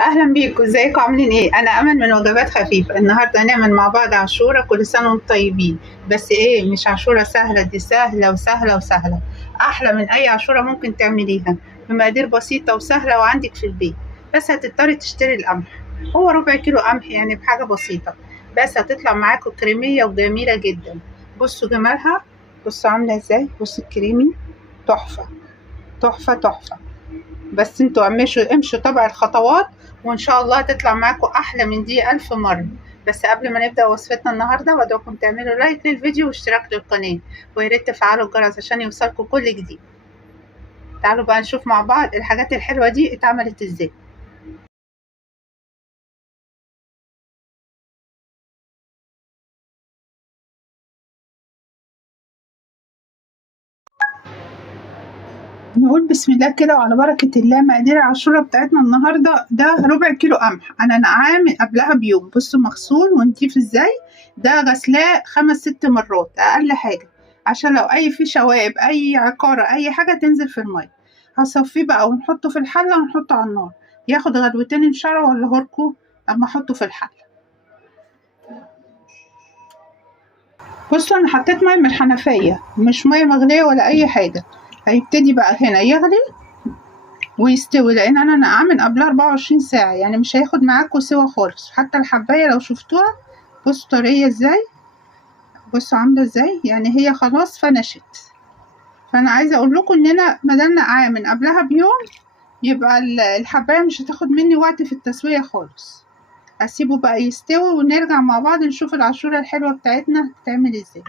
اهلا بيكم، ازيكم؟ عاملين ايه؟ انا امل من وجبات خفيفه. النهارده هنعمل مع بعض عاشوره. كل سنه وانتم طيبين. بس ايه، مش عاشوره سهله، دي سهله وسهله وسهله، احلى من اي عاشوره ممكن تعمليها، بمقادير بسيطه وسهله وعندك في البيت. بس هتضطري تشتري القمح، هو ربع كيلو قمح، يعني بحاجه بسيطه، بس هتطلع معاكم كريميه وجميله جدا. بصوا جمالها، بصوا عامله ازاي، بصوا الكريمي، تحفه تحفه تحفه. بس انتوا امشوا تبع الخطوات، وان شاء الله هتطلع معاكم احلى من دي الف مره. بس قبل ما نبدا وصفتنا النهارده، بدعوكم تعملوا لايك للفيديو واشتراك للقناه، ويا ريت تفعلوا الجرس عشان يوصلكم كل جديد. تعالوا بقى نشوف مع بعض الحاجات الحلوه دي اتعملت ازاي. نقول بسم الله كده وعلى بركة الله. مقادير العاشورة بتاعتنا النهاردة: ده ربع كيلو قمح أنا نقعاه من قبلها بيوم، بصوا مغسول ونضيف ازاي. ده غسلاه 5 6 مرات أقل حاجة، عشان لو أي فيه شوائب، أي عقارة، أي حاجة تنزل في المية. هصفيه بقى ونحطه في الحلة ونحطه على النار، ياخد غلوتين إن شاء الله، ولا هوركو أما أحطه في الحلة. بصوا أنا حطيت مية من الحنفية، مش مية مغلية ولا أي حاجة. هيبتدي بقى هنا يغلي ويستوي، لان انا نقعاه من قبلها 24 ساعه، يعني مش هياخد معاكوا سوا خالص. حتى الحبايه لو شفتوها، بصوا طريه ازاي، بصوا عامله ازاي، يعني هي خلاص فنشت. فانا عايزه اقول لكم ان انا ما دام نقعاه من قبلها بيوم، يبقى الحبايه مش هتاخد مني وقت في التسويه خالص. اسيبه بقى يستوي ونرجع مع بعض نشوف العاشوره الحلوه بتاعتنا هتتعمل ازاي.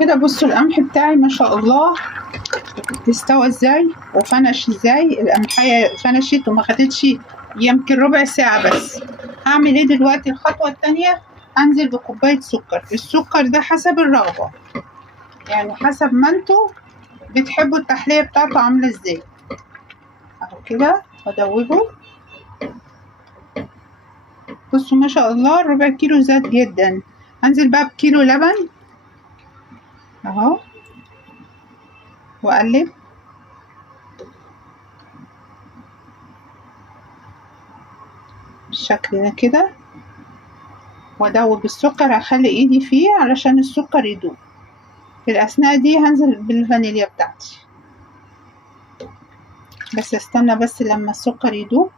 كده بصوا القمح بتاعي ما شاء الله استوى ازاي وفنش ازاي. القمحية فنشت وما خدتش يمكن ربع ساعة بس. هعمل ايه دلوقتي؟ الخطوة التانية، انزل بكوباية سكر. السكر ده حسب الرغبة، يعني حسب ما انتوا بتحبوا التحلية بتاعته عاملة ازاي. اهو كده وادوبه. بصوا ما شاء الله ربع كيلو زاد جدا. هنزل بقى بكيلو لبن اهو، واقلب بالشكل ده كده، وادوب السكر، هخلي ايدي فيه علشان السكر يدوب. في الأثناء دي هنزل بالفانيليا بتاعتي، بس استنى بس لما السكر يدوب.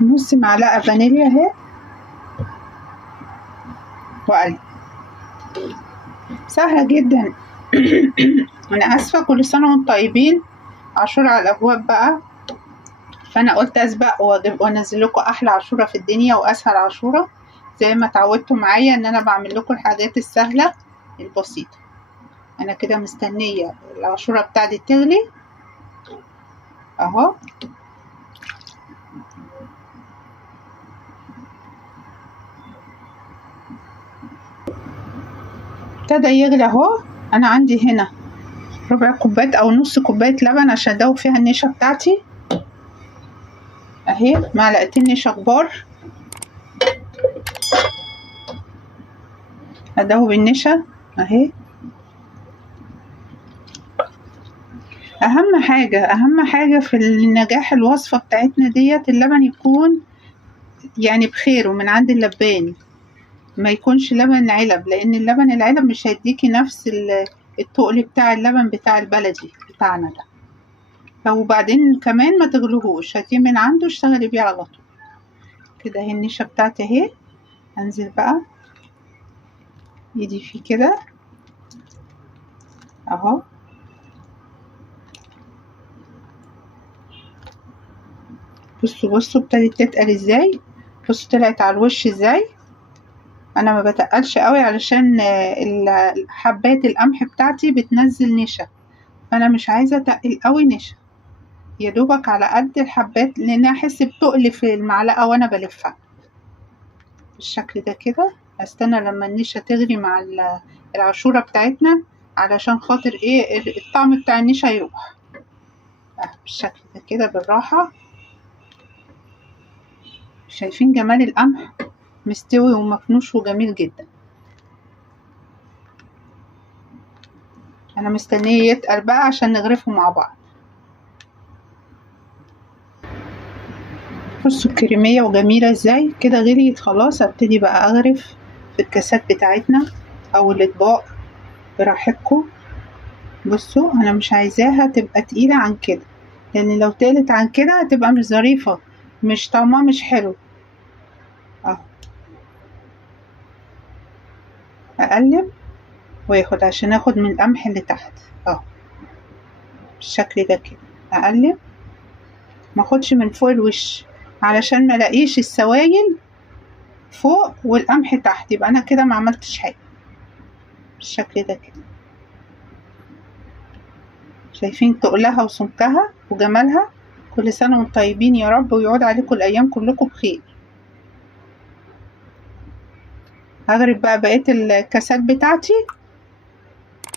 نص معلقة فانيليا اهي، وقلب. سهلة جدا. أنا آسفة، كل سنة وانتم طيبين، عاشورة على الأبواب بقى. فأنا قلت أسبق وأنزل لكم أحلى عاشورة في الدنيا وأسهل عاشورة، زي ما اتعودتوا معايا إن أنا بعمل لكم الحاجات السهلة البسيطة. أنا كده مستنية العاشورة بتاعتي تغلي أهو. ابتدى يغلي أهو. أنا عندي هنا ربع كوباية أو نص كوباية لبن عشان أدوب فيها النشا بتاعتي اهي، معلقتين نشا كبار. ادوب النشا اهي. اهم حاجة في النجاح الوصفة بتاعتنا ديت، اللبن يكون يعني بخير ومن عند اللباني، ما يكونش لبن علب، لان اللبن العلب مش هيديكي نفس التقل بتاع اللبن بتاع البلدي بتاعنا ده. وبعدين كمان ما تغلوهوش، هاتيه من عنده اشتغلي بيه على طول. كده اهي النشا بتاعتي اهي. هنزل بقى ايدي فيه كده اهو. بصوا ابتدت تتقل ازاي، بصوا طلعت على الوش ازاي. انا ما بتقلش قوي علشان حبات القمح بتاعتي بتنزل نشا، فانا مش عايزه اتقل قوي نشا، يا دوبك على قد الحبات، لان احس بتقل في المعلقه وانا بلفها بالشكل ده كده. استنى لما النشا تغلي مع العاشوره بتاعتنا، علشان خاطر ايه، الطعم بتاع النشا يروح. بالشكل ده كده بالراحة. شايفين جمال القمح مستوي ومفنوش وجميل جدا. انا مستنيه يتقل بقى عشان نغرفه مع بعض. بصوا الكريمية وجميلة ازاي كده. غليت خلاص، ابتدي بقى اغرف في الكاسات بتاعتنا او الاطباق براحتكم. بصوا انا مش عايزاها تبقى تقيلة عن كده، لان لو تقلت عن كده هتبقى مش ظريفة، مش طعمها مش حلو. اهو اقلب واخد عشان اخد من القمح اللي تحت اهو بالشكل ده كده. اقلب ما اخدش من فوق الوش علشان ما الاقيش السوائل فوق والقمح تحت، يبقى انا كده ما عملتش حاجه. بالشكل ده كده. شايفين تقلها وسمكها وجمالها. كل سنه وانتم طيبين يا رب، ويعود عليكم الايام كلكم بخير. هغرف بقى بقيه الكاسات بتاعتي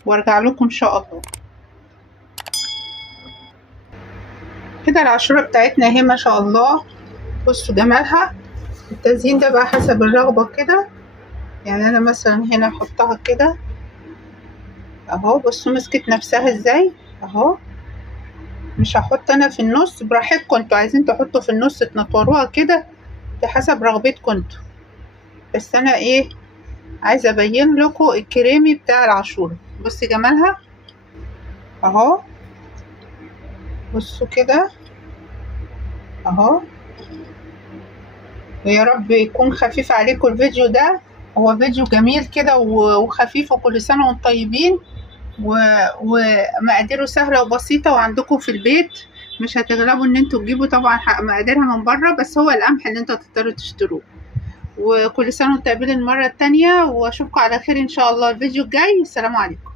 وارجع لكم ان شاء الله. كده العاشوره بتاعتنا اهي ما شاء الله. بصوا جمالها. التزيين ده بقى حسب الرغبه كده، يعني انا مثلا هنا احطها كده اهو. بصوا مسكت نفسها ازاي اهو. مش هحط انا في النص، براحتكم انتوا عايزين تحطوا في النص تنطروها كده بحسب رغبتكم انتوا، بس انا ايه عايزه ابين لكم الكريمي بتاع العاشوره. بصي جمالها اهو. بصوا كده اهو. ويا رب يكون خفيف عليكم الفيديو ده. هو فيديو جميل كده وخفيف، وكل سنه وانتم طيبين. ومقاديره سهله وبسيطه وعندكم في البيت. مش هتغلبوا ان انتوا تجيبوا طبعا مقاديرها من بره، بس هو القمح اللي انتوا هتضطروا تشتروه. وكل سنه وانتم طيبين المره التانية، واشوفكم على خير ان شاء الله الفيديو الجاي. السلام عليكم.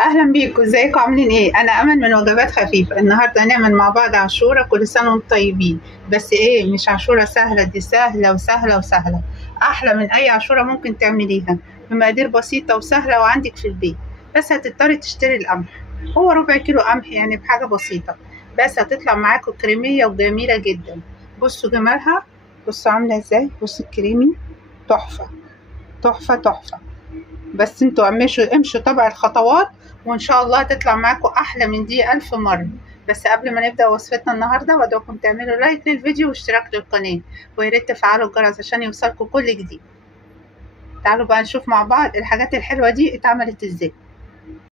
اهلا بيكم، ازيكم عاملين ايه؟ انا امل من وجبات خفيفه. النهارده هنعمل مع بعض عاشوره. كل سنه وانتم طيبين. بس ايه مش عاشوره سهله، دي سهله وسهله وسهله، احلى من اي عاشوره ممكن تعمليها بمقادير بسيطه وسهله وعندك في البيت. بس هتضطري تشتري القمح، هو ربع كيلو قمح يعني بحاجه بسيطه، بس هتطلع معاكم كريميه وجميله جدا. بصوا جمالها، بصوا عامله ازاي. بصوا الكريمي تحفه تحفه تحفه. بس انتوا امشوا تبع الخطوات وان شاء الله هتطلع معاكم احلى من دي 1000 مرة. بس قبل ما نبدأ وصفتنا النهاردة بدعوكم تعملوا لايك للفيديو واشتراك للقناة، وياريت تفعلوا الجرس عشان يوصلكم كل جديد. تعالوا بقى نشوف مع بعض الحاجات الحلوة دي اتعملت ازاي.